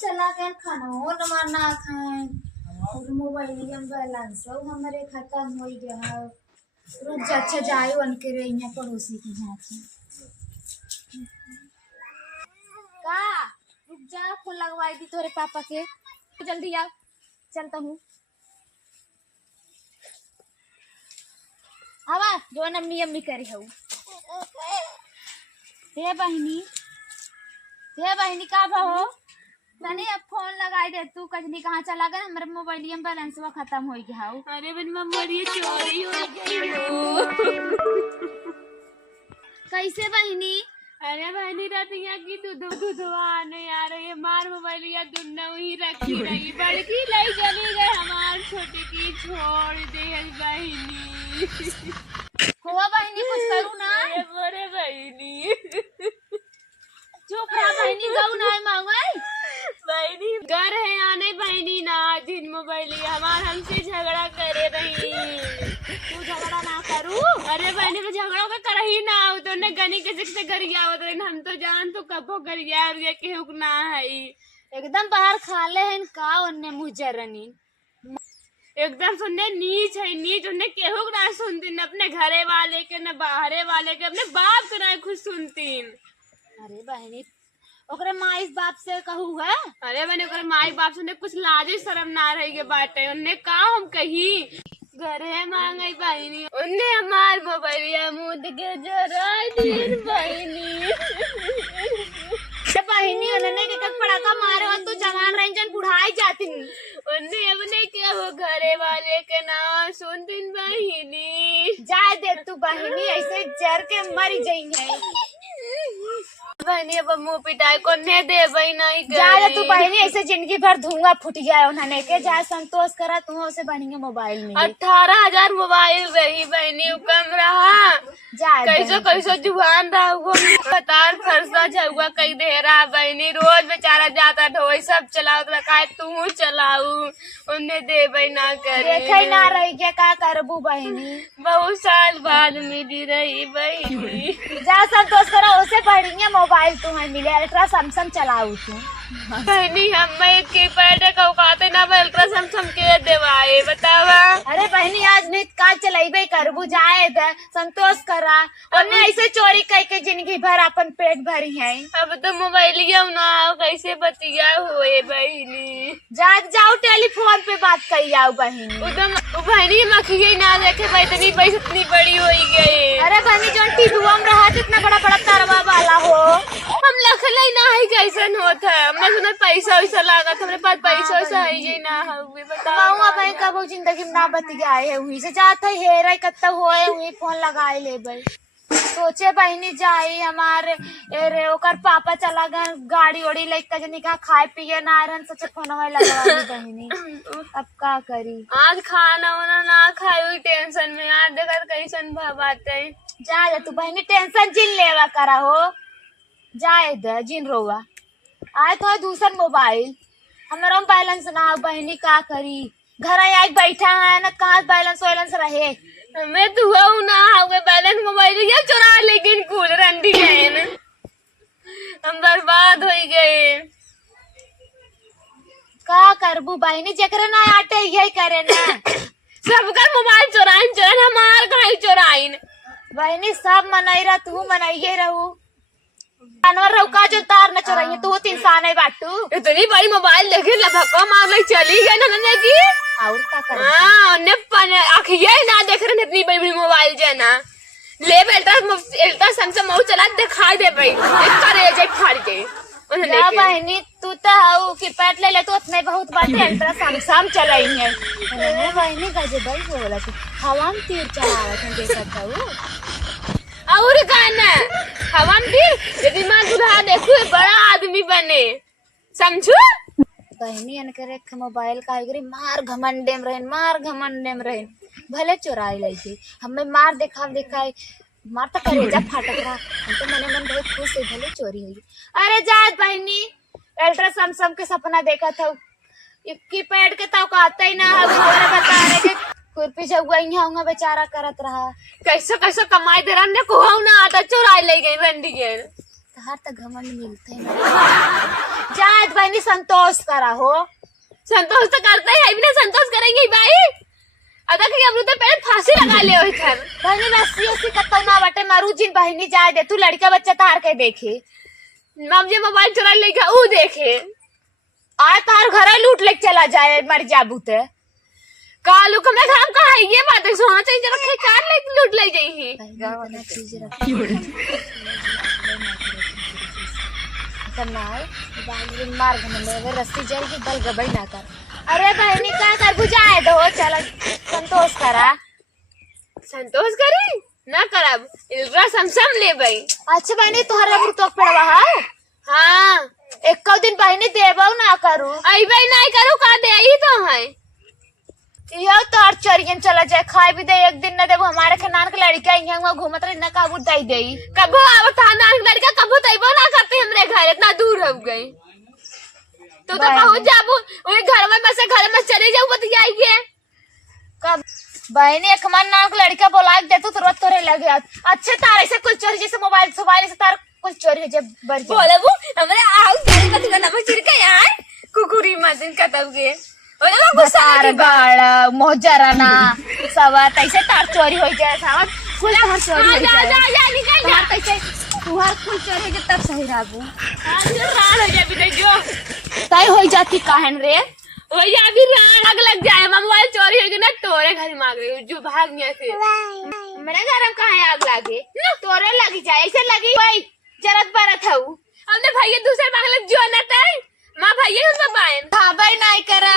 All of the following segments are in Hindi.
चला के खाना न मारना खाए और मोबाइल में बैलेंस हमारे खत्म हो गया। रुक जा, अच्छा जाए उनके रे यहाँ पड़ोसी की यहाँ का रुक जा, फोन लगवाई दी तोरे पापा के, जल्दी आओ, चलता हूँ। हवा जो अम्मी अम्मी करी हूँ। हे बहनी का हो तनी अब फोन लगाई दे तू, कजनी कहाँ चला गया, हमारे मोबाइल में बैलेंस खत्म हो गया हूँ। अरे बन मम्मी चोरी हो गई। कैसे बहनी? अरे बहनी रतिया की दूधवा आने आ रही है, मार मोबाइल या दुन्ना वही रखी रही, बड़की लाई चली गए, हमार छोटी की छोड़ दे बहनी। हुआ बहनी कुछ करू ना? अरे बहनी चुप रहा बहनी, गऊ ना मांगे बहनी घर है आने बहनी ना दिन मोबाइल हमार हमसे झगड़ा करे रही। तू झगड़ा ना करू। अरे बहनी मैं झगड़ा का कर ही ना हो तो ने गनी के से गरिया होत रही, हम तो जान तो कबो गरिया उरिया के हुक ना है एकदम बाहर खा ले हैं का उन्ने मुजरनी एकदम सुनने नीच है, नीच उन्ने केहू ना सुनतीन, अपने घरे वाले के न बाहरे वाले के, अपने बाप के ना खुद सुनतीन। अरे बहनी ओकरे माई बाप से कहू है? अरे बहनी ओकरे माई बाप से कुछ लाजे शर्म ना रही के बाटे, उन्ने का हम कही घरे मांगे बहनी, उन्ने हमार मोबाइलिया मुद के जरा दिन बहनी। बहनी उन्होंने के कक पड़ाका मारे और तू जवान रंजन बुढ़ाई जाती, उन्ने अपने क्या वो घरे वाले के ना सुनतीन बहनी। जा दे तू बहनी, ऐसे जर के मर जाएंगे बहनी अब मुँह पिटाई को ने दे बही नहीं जा तू बहनी, ऐसे जिंदगी भर धुआं फूट गया उन्होंने के, जा संतोष करा तू उसे बनेंगे मोबाइल में 18,000 मोबाइल रही बहनी कम रहा, जा कैसो जुबान रहा वो बतार खर्चा झुआ कई दे रहा बहनी, रोज बेचारा जाता ढोई सब चलाओ रखा है, तू चलाऊ उन्हें दे बही ना करे देखे ना रही के का करबू बहनी, बहुत साल बाद मिली रही बहनी। जा संतोष करा उसे बढ़िया मोबाइल तुम्हें मिले, अल्ट्रा सैमसंग चलाऊ तू बहनी। हम की पैड कहते ना अल्ट्रा सैमसंग के देवाए बतावा। अरे बहनी आज नहीं काल चलाइबे करबू, जाए दे संतोष करा, उन्हें ऐसे चोरी कह के जिंदगी भर अपन पेट भरी है। अब तो मोबाइलिया ना कैसे बतिया हुए बहनी, जाओ टेलीफोन पे बात कर आओ बहनी। बहनी मखिए ना देखे इतनी पैसा इतनी बड़ी हो गई। अरे बहनी जो टीवी में रहा इतना बड़ा बड़ा तरवा वाला हो, हम लखले ना है कैसन होता है, मैं सुना पैसा वैसा लगा था, मेरे पास पैसा वैसा है ये ना हुए बताओ। भाई कब जिंदगी में ना बतिया है हुई से जाता हेरा कत्ता होए हुई फोन लगाए ले भाई। सोचे बहनी जाई हमारे रे ओकर पापा चला गए गाड़ी ओड़ी लेके जनी का खाए पिए ना रहन, सोचे फोन में लगवा दी बहनी, अब का करी। आज खाना वाना ना खाई टेंशन में, आज देखा कैसन बाते जा तू बहनी टेंशन जिन लेवा करा हो, जाए दे जिन रोवा आए तो दूसर मोबाइल हमारा बैलेंस ना हो बहनी, का करी घर आई बैठा है ना, कहाँ बैलेंस वैलेंस रहे, मैं तो ना हुए बैलेंस मोबाइल ये चुरा लेकिन कूल रंडी है हम बर्बाद हो गए। का करबू बहनी, जकरे ना आटे यही करे ना सबका मोबाइल चोराइन हमार कहीं चोराइन बहनी, सब मनाई रहा तू मनाइए रहू, जानवर रहू का जो तार न चोराइए, तू इंसान है बाटू, इतनी बड़ी मोबाइल लेके धक्का मार ले चली गई ना की और का कर। आखिए ना देख रहे इतनी बड़ी बड़ी मोबाइल जो है ना ले अल्ट्रा सैमसंग मऊ चला दिखाई दे भाई करे जाए फाड़ के बहनी, तू तो की पैट ले ले तो उसमें बहुत बातें अल्ट्रा सैमसंग चलाई है बहनी, गजे भाई बोला तू हवा में तीर चला देखा और गाना हवा में तीर, यदि मां दुल्हा देखो बड़ा आदमी बने समझू बहनी अनकरे मोबाइल का मार घमंडेम रहे भले चुराई ली हमें मार दिखाई मार तो करेजा फाटक रहा, हम तो मने मन बहुत खुश है भले चोरी हुई। अरे जात बहनी अल्ट्रा सैमसंग के सपना देखा था की पैड के तो आता ही ना बता रहे के खुरपी जगुआ बेचारा करत रहा, कैसे कमाई दे रहा को ना आता चुराई ले गई रंडी के हर तक घमंड मिलते हैं जात बहनी संतोष करा हो। संतोष तो करते है बिना संतोष करेंगे भाई। अदा कि हम तो पहले फांसी लगा ले होई थन। बहनी रस्सी उसी कत्तो ना बटे मारू जिन बहनी जाए दे, तू लड़का बच्चा तार के देखे। मम जे मोबाइल चुरा लेके ऊ देखे आ तार घर लूट ले चला जाए मर जाबू ते। कालू को मैं हम कहा ये बात है सोना चाहिए जरा खे कार ले लूट ले जाई करनाय बांध मार घमंडे रस्सी जल की बल गबई ना कर। अरे बहनी का कर बुझाए दो चल संतोष करा। संतोष करी ना करब इल्रा समसम ले भाई। अच्छा बहनी तोहरा बुर तो पड़वा हां हां एक दिन बहनी देबो ना करू। आई भाई नहीं करू का दे आई तो है यो तो और चरियन चला जाए खाए भी दे एक दिन न देबो। हमारे खानदान के लड़का यहाँ घूमत रही न काबू दई दे कबो आवत खानदान के लड़का कबो तइबो ना करते हमरे घर इतना दूर हो गई तो पहुंच जाबो ओए घर में बस घर में चले जाऊ बतियाइए कब बहनी एक मन नाम के लड़का बोला दे तो तुरंत तोरे लगे। अच्छे तारे से कुछ चोरी जैसे मोबाइल से तार कुछ चोरी जब बढ़ जाए बोले वो हमरे आउ तेरे मत बना चिर के यार कुकुरी मदन कतब के ओले वो गुस्सा गाड़ मोहजराना सवा तैसे तार चोरी हो जाए सावा फुल हर चोरी हो जा जाए। जा निकल जा तैसे तुहार फुल चोरी हो जाए तब सही रहबू। हां जो रान हो जाए भी जो तय हो जाती काहन रे ओ या भी रान आग लग जाए मोबाइल चोरी हो गई ना तोरे घर मांग रही जो भाग गया से मेरे घर में कहां आग लागे तोरे लगी जाए ऐसे लगी भाई जरत बरत हूं हमने भैया दूसरे मांग लग जो ना तय मां भैया हम बायन खबर नहीं करा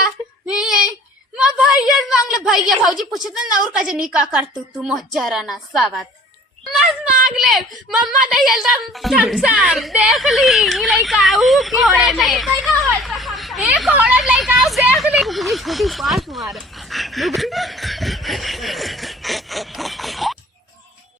नहीं मां भैया मांग ले भैया भौजी पूछत ना और का जनी का कर तू मोहजराना सावत मत मांग ले मम्मा दे एकदम समसम देख ली लइका ऊ कोड़े में एक कोड़े लइका देख ली छोटी पास मार